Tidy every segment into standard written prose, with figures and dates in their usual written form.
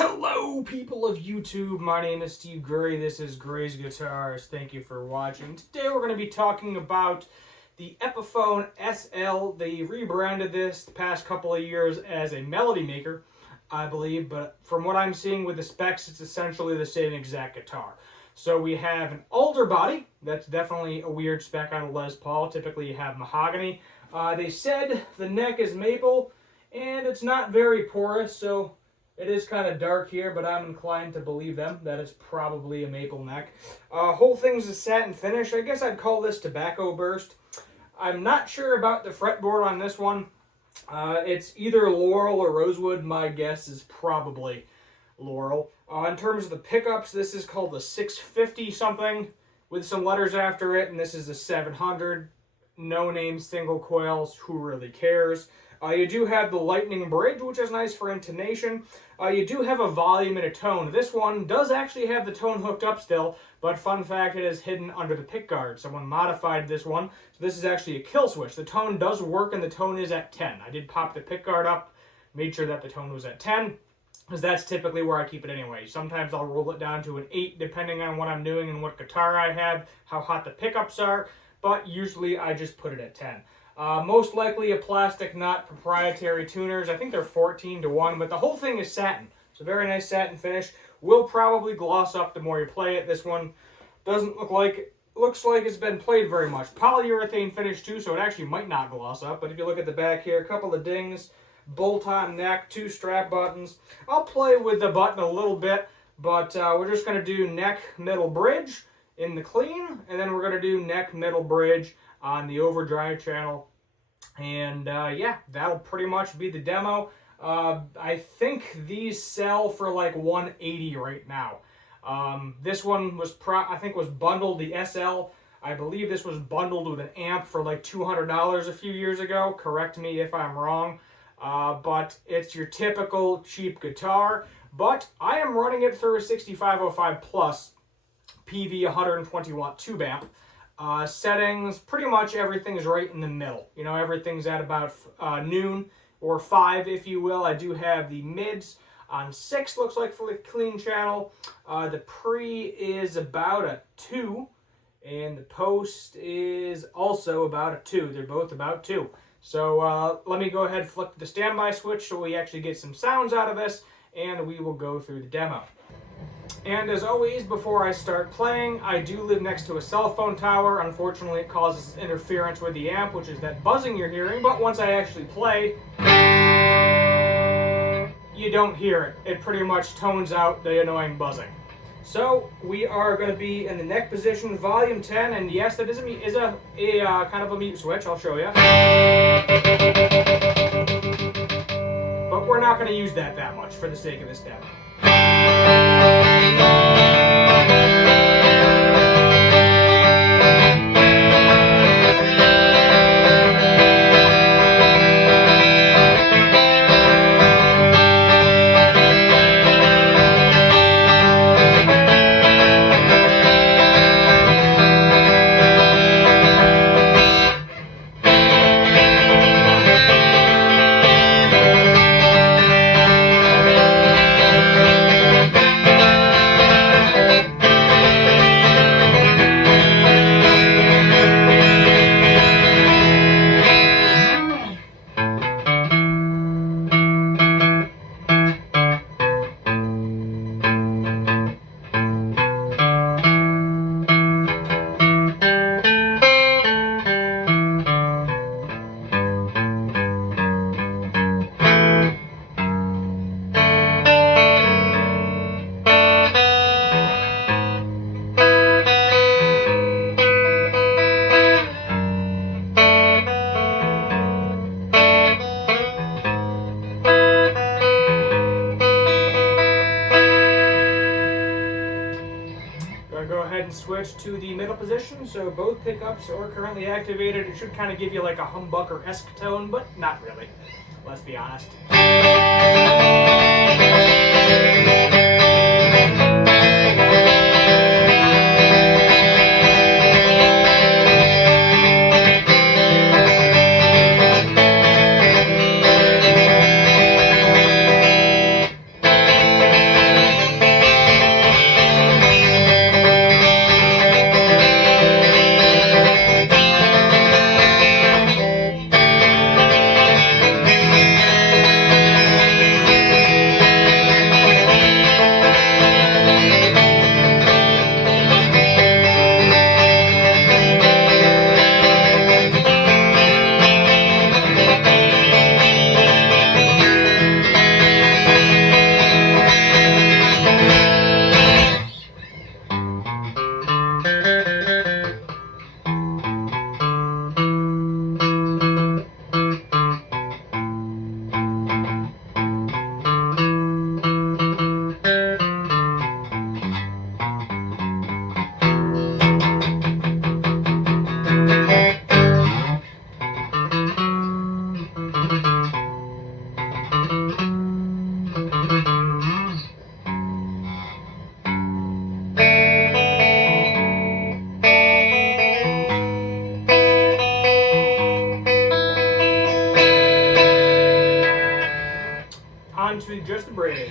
Hello, people of YouTube. My name is Steve Gray. This is Gray's Guitars. Thank you for watching. Today we're going to be talking about the Epiphone SL. They rebranded this the past couple of years as a melody maker, I believe, but from what I'm seeing with the specs, it's essentially the same exact guitar. So we have an alder body. That's definitely a weird spec on a Les Paul. Typically you have mahogany. They said the neck is maple, and it's not very porous, so it is kind of dark here, but I'm inclined to believe them. That is probably a maple neck. Whole thing's a satin finish. I guess I'd call this tobacco burst. I'm not sure about the fretboard on this one. It's either laurel or rosewood. My guess is probably laurel. In terms of the pickups, this is called the 650 something with some letters after it, and this is a 700. No name single coils. Who really cares? You do have the lightning bridge, which is nice for intonation. You do have a volume and a tone. This one does actually have the tone hooked up still, but fun fact, it is hidden under the pick guard. Someone modified this one, so this is actually a kill switch. The tone does work, and the tone is at 10. I did pop the pick guard up, made sure that the tone was at 10, because that's typically where I keep it anyway. Sometimes I'll roll it down to an 8, depending on what I'm doing and what guitar I have, how hot the pickups are, but usually I just put it at 10. Most likely a plastic nut, proprietary tuners. I think they're 14-1, but the whole thing is satin. It's a very nice satin finish. Will probably gloss up the more you play it. This one doesn't look like, looks like it's been played very much. Polyurethane finish too, so it actually might not gloss up. But if you look at the back here, a couple of dings, bolt-on neck, 2 strap buttons. I'll play with the button a little bit, but we're just going to do neck, middle, bridge in the clean, and then we're going to do neck, middle, bridge on the overdrive channel. And yeah, that'll pretty much be the demo. I think these sell for like $180 right now. This one was I think was bundled, the SL. I believe this was bundled with an amp for like $200 a few years ago. Correct me if I'm wrong. But it's your typical cheap guitar. But I am running it through a 6505 Plus PV 120 watt tube amp. Settings, pretty much everything is right in the middle. You know, everything's at about noon or 5, if you will. I do have the mids on 6, looks like, for the clean channel. The pre is about a 2, and the post is also about a 2. They're both about 2. So let me go ahead and flick the standby switch so we actually get some sounds out of this, and we will go through the demo. And as always, before I start playing, I do live next to a cell phone tower. Unfortunately, it causes interference with the amp, which is that buzzing you're hearing. But once I actually play, you don't hear it. It pretty much tones out the annoying buzzing. So we are going to be in the neck position, volume 10, and yes, that is a kind of a mute switch. I'll show you. But we're not going to use that much for the sake of this demo. Go ahead and switch to the middle position, so both pickups are currently activated. It should kind of give you like a humbucker-esque tone, but not really, let's be honest. just the bridge.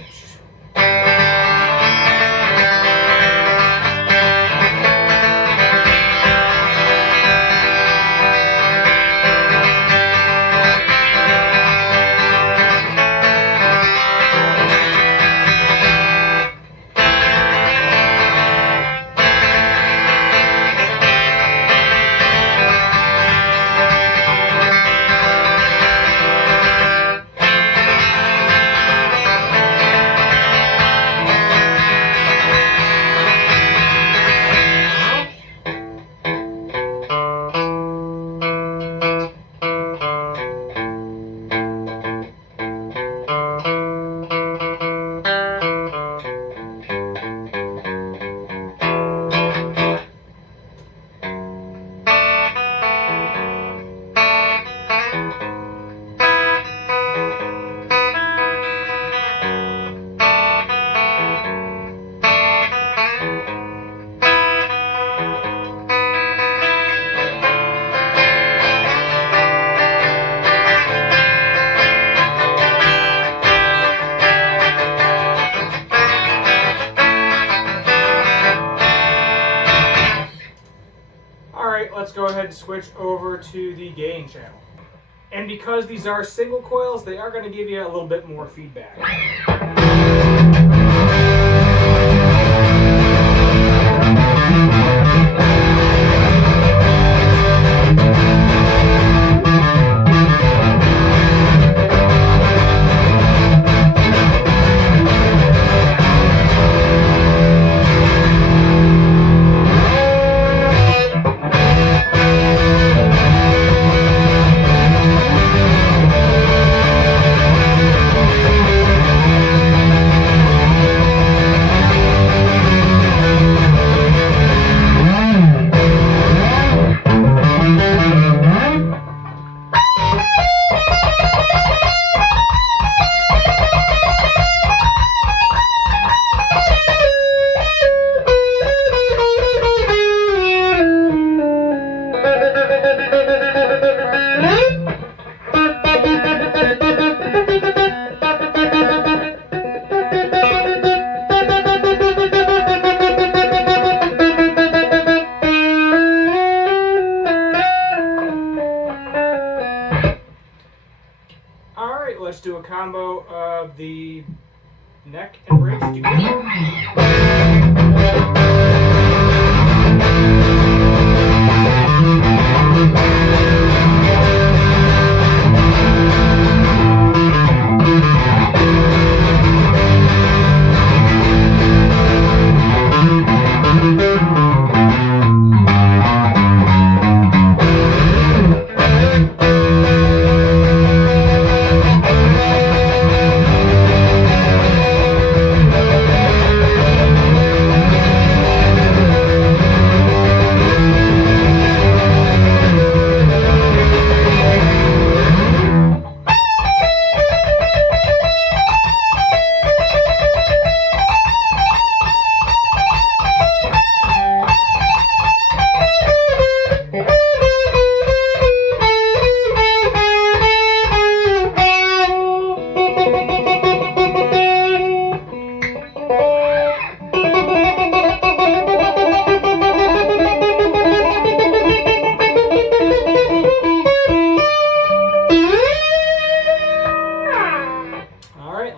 Let's go ahead and switch over to the gain channel. And because these are single coils, they are going to give you a little bit more feedback. Let's do a combo of the neck and bridge together.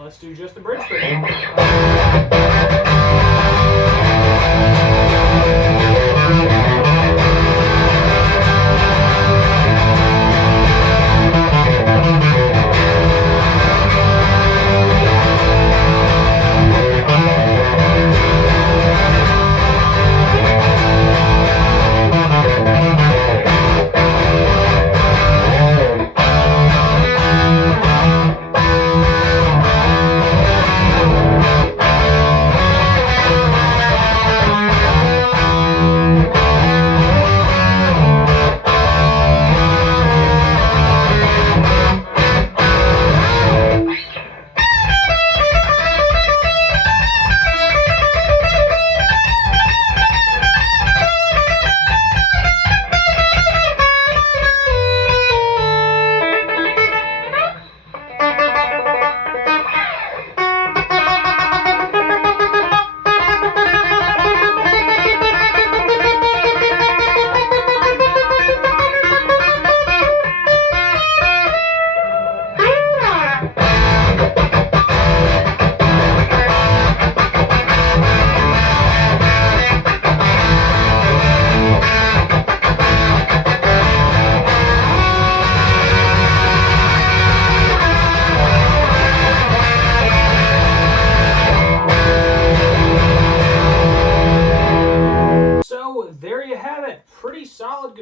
Let's do just the bridge bridge.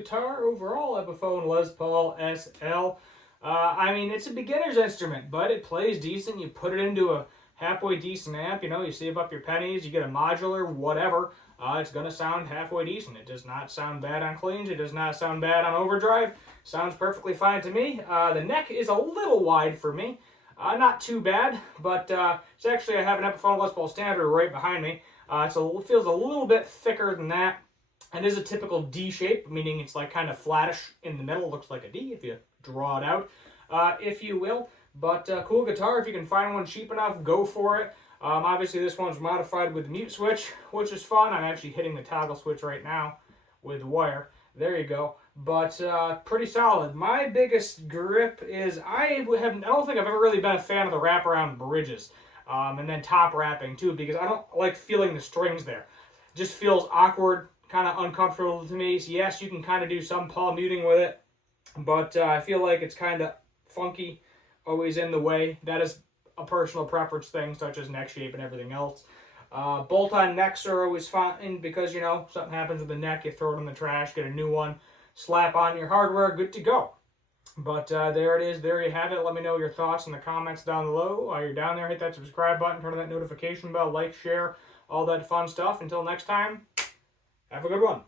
guitar overall, Epiphone Les Paul SL. I mean, it's a beginner's instrument, but it plays decent. You put it into a halfway decent amp, you know, you save up your pennies, you get a modular, whatever. It's going to sound halfway decent. It does not sound bad on cleans. It does not sound bad on overdrive. Sounds perfectly fine to me. The neck is a little wide for me. Not too bad, but it's actually, I have an Epiphone Les Paul Standard right behind me. It feels a little bit thicker than that. It is a typical D shape, meaning it's like kind of flattish in the middle. Looks like a D if you draw it out, if you will. But cool guitar. If you can find one cheap enough, go for it. Obviously, this one's modified with the mute switch, which is fun. I'm actually hitting the toggle switch right now with the wire. There you go. But pretty solid. My biggest grip is I don't think I've ever really been a fan of the wraparound bridges. And then top wrapping too, because I don't like feeling the strings there. It just feels awkward, kind of uncomfortable to me. So yes, you can kind of do some palm muting with it, but I feel like it's kind of funky, always in the way. That is a personal preference thing, such as neck shape and everything else. Bolt-on necks are always fine because, you know, something happens with the neck, you throw it in the trash, get a new one, slap on your hardware, good to go. But there it is. There you have it. Let me know your thoughts in the comments down below. While you're down there, hit that subscribe button, turn on that notification bell, like, share, all that fun stuff. Until next time, have a good one.